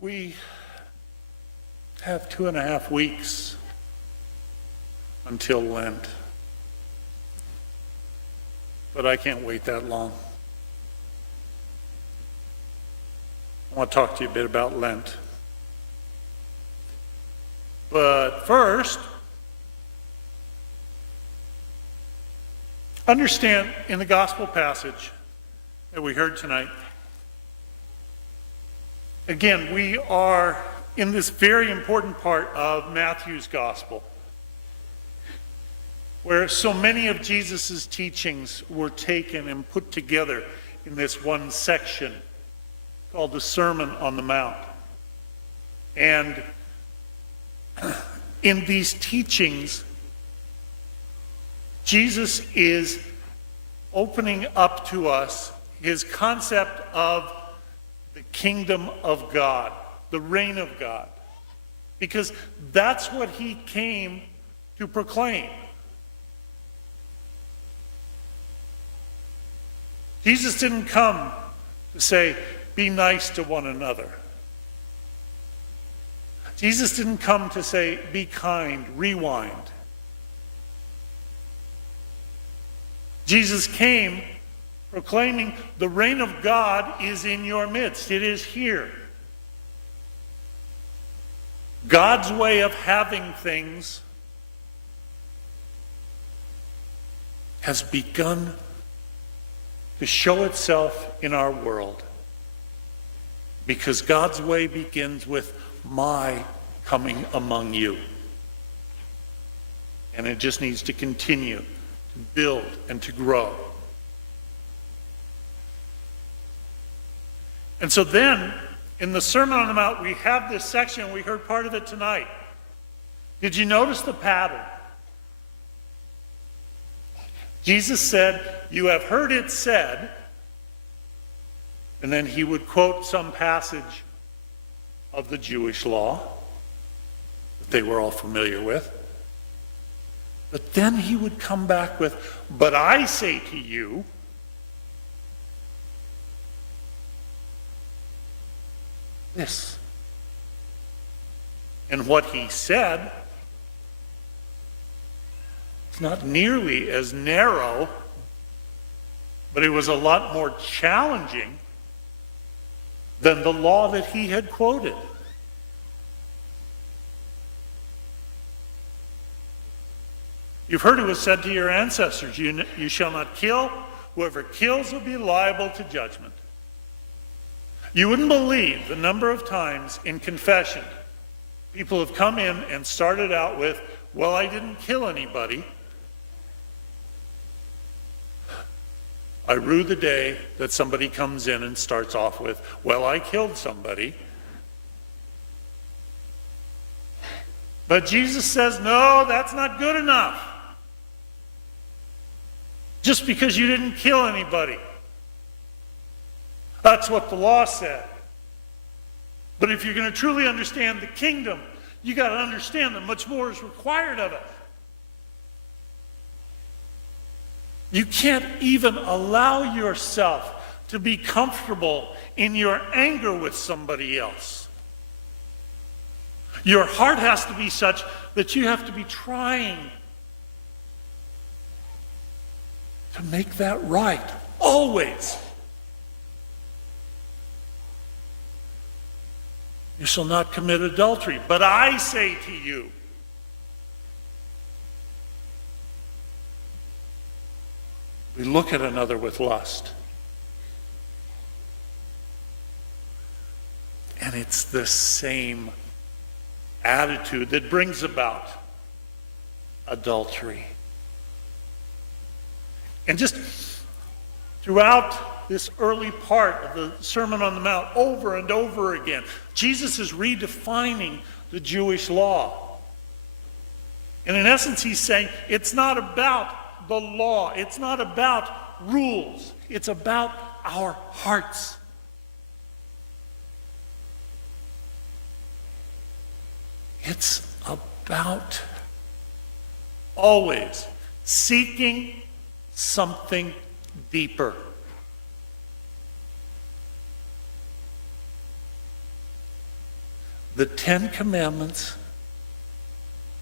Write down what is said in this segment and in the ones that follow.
We have 2.5 weeks until Lent, but I can't wait that long. I want to talk to you a bit about Lent. But first, understand in the gospel passage that we heard tonight, again, we are in this very important part of Matthew's gospel, where so many of Jesus' teachings were taken and put together in this one section called the Sermon on the Mount. And in these teachings, Jesus is opening up to us his concept of the kingdom of God, the reign of God, because that's what he came to proclaim. Jesus didn't come to say, be nice to one another. Jesus didn't come to say, be kind, rewind. Jesus came proclaiming the reign of God is in your midst. It is here. God's way of having things has begun to show itself in our world, because God's way begins with my coming among you. And it just needs to continue to build and to grow. And so then, in the Sermon on the Mount, we have this section, we heard part of it tonight. Did you notice the pattern? Jesus said, you have heard it said, and then he would quote some passage of the Jewish law that they were all familiar with. But then he would come back with, but I say to you, this. And what he said, it's not nearly as narrow, but it was a lot more challenging than the law that he had quoted. You've heard it was said to your ancestors, you shall not kill. Whoever kills will be liable to judgment. You wouldn't believe the number of times in confession people have come in and started out with, well, I didn't kill anybody. I rue the day that somebody comes in and starts off with, well, I killed somebody. But Jesus says, no, that's not good enough. Just because you didn't kill anybody. That's what the law said. But if you're going to truly understand the kingdom, you got to understand that much more is required of it. You can't even allow yourself to be comfortable in your anger with somebody else. Your heart has to be such that you have to be trying to make that right, always. You shall not commit adultery, but I say to you, we look at another with lust. And it's the same attitude that brings about adultery. And just throughout this early part of the Sermon on the Mount, over and over again, Jesus is redefining the Jewish law. And in essence, he's saying, it's not about the law. It's not about rules. It's about our hearts. It's about always seeking something deeper. The Ten Commandments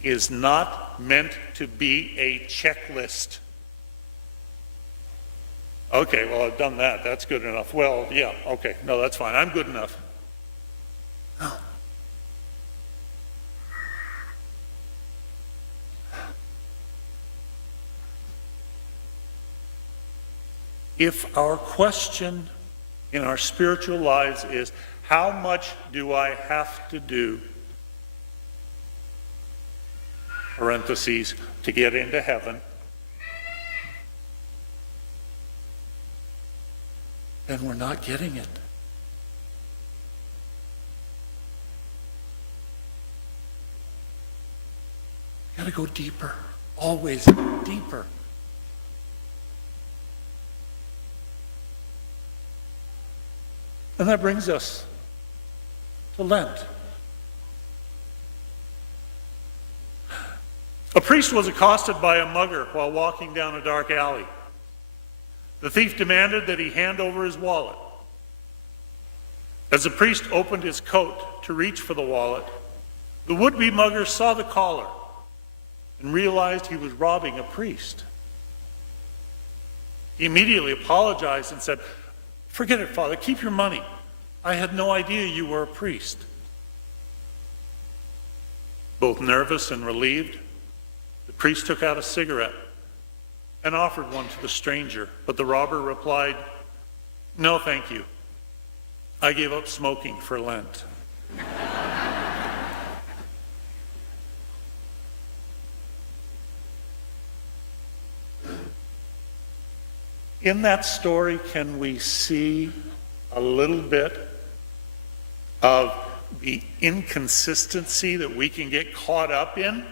is not meant to be a checklist. Okay, well, I've done that. That's good enough. Well, yeah, okay. No, that's fine. I'm good enough. No. If our question in our spiritual lives is, how much do I have to do, parentheses, to get into heaven, then we're not getting it. Got to go deeper, always deeper. And that brings us to Lent. A priest was accosted by a mugger while walking down a dark alley. The thief demanded that he hand over his wallet. As the priest opened his coat to reach for the wallet, the would-be mugger saw the collar and realized he was robbing a priest. He immediately apologized and said, "Forget it, Father. Keep your money. I had no idea you were a priest." Both nervous and relieved, the priest took out a cigarette and offered one to the stranger, but the robber replied, "No, thank you. I gave up smoking for Lent." In that story, can we see a little bit of the inconsistency that we can get caught up in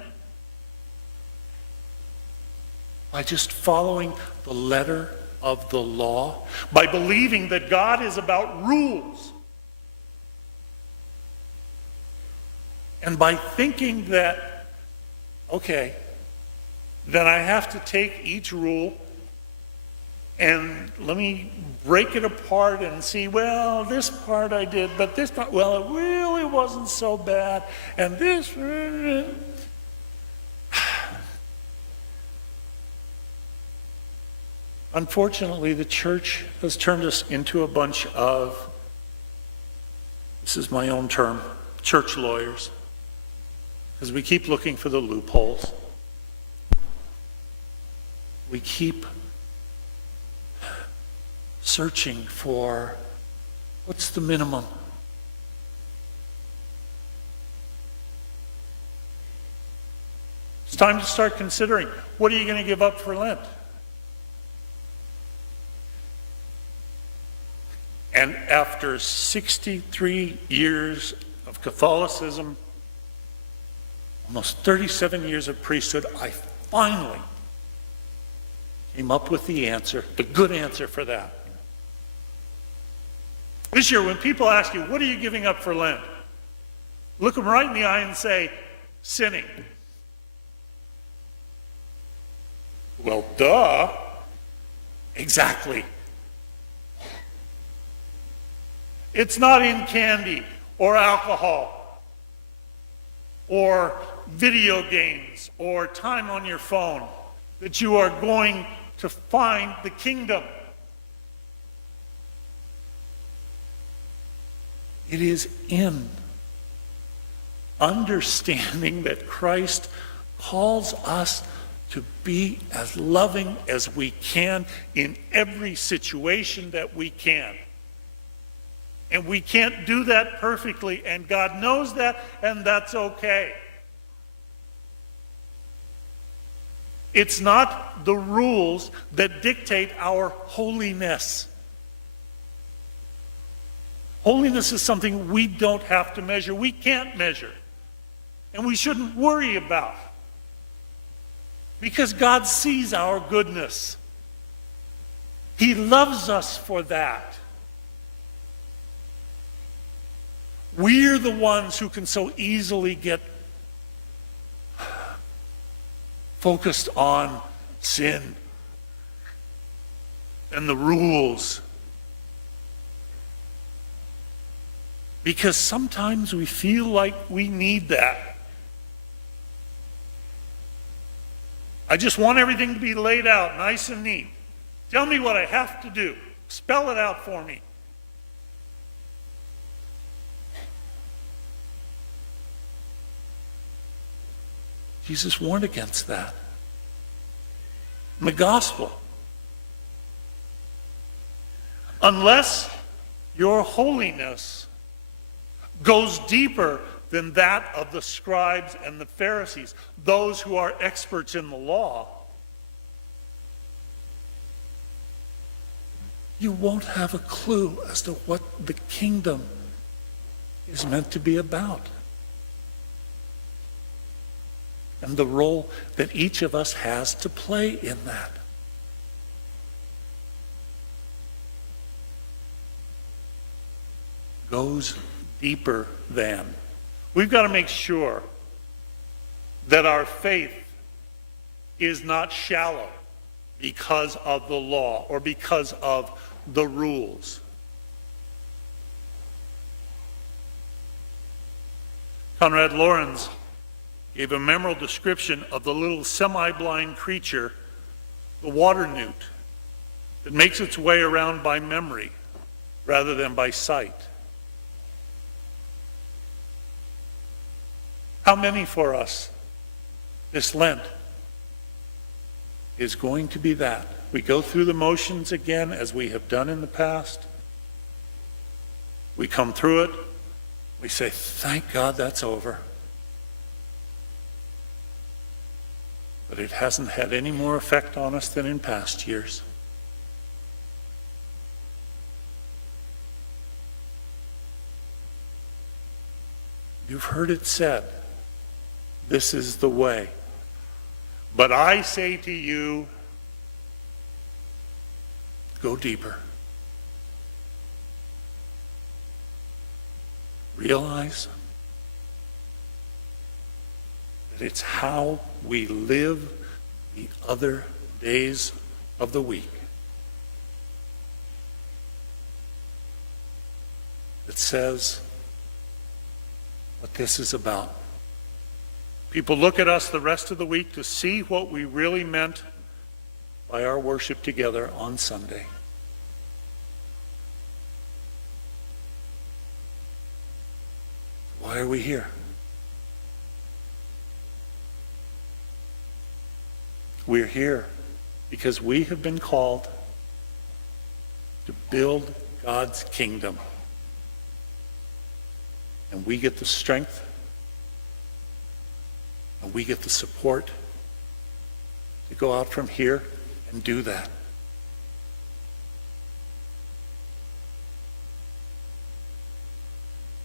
by just following the letter of the law, by believing that God is about rules, and by thinking that, okay, then I have to take each rule and let me break it apart and see, well, this part I did, but this part, well, it really wasn't so bad, and this... Unfortunately, the church has turned us into a bunch of, this is my own term, church lawyers, because we keep looking for the loopholes. We keep searching for what's the minimum. It's time to start considering, what are you going to give up for Lent? And after 63 years of Catholicism, almost 37 years of priesthood, I finally came up with the answer, the good answer for that. This year, when people ask you, what are you giving up for Lent? Look them right in the eye and say, sinning. Well, duh. Exactly. It's not in candy or alcohol or video games or time on your phone that you are going to find the kingdom. It is in understanding that Christ calls us to be as loving as we can in every situation that we can. And we can't do that perfectly, and God knows that, and that's okay. It's not the rules that dictate our holiness. Holiness is something we don't have to measure. We can't measure. And we shouldn't worry about. Because God sees our goodness. He loves us for that. We're the ones who can so easily get focused on sin and the rules. Because sometimes we feel like we need that. I just want everything to be laid out nice and neat. Tell me what I have to do. Spell it out for me. Jesus warned against that. In the gospel. Unless your holiness goes deeper than that of the scribes and the Pharisees, those who are experts in the law, you won't have a clue as to what the kingdom is meant to be about. And the role that each of us has to play in that. Goes deeper than. We've got to make sure that our faith is not shallow because of the law or because of the rules. Conrad Lorenz gave a memorable description of the little semi-blind creature, the water newt, that makes its way around by memory rather than by sight. How many for us this Lent is going to be that? We go through the motions again as we have done in the past. We come through it. We say, thank God that's over. But it hasn't had any more effect on us than in past years. You've heard it said, this is the way. But I say to you, go deeper. Realize that it's how we live the other days of the week that says what this is about. People look at us the rest of the week to see what we really meant by our worship together on Sunday. Why are we here? We're here because we have been called to build God's kingdom. And we get the strength, and we get the support to go out from here and do that.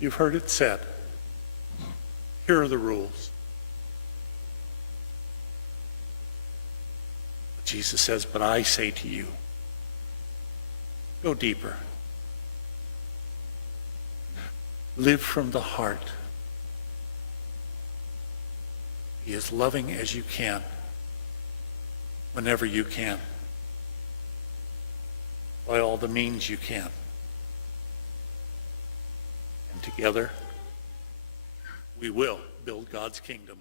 You've heard it said. Here are the rules. Jesus says, but I say to you, go deeper. Live from the heart. Be as loving as you can, whenever you can, by all the means you can. And together, we will build God's kingdom.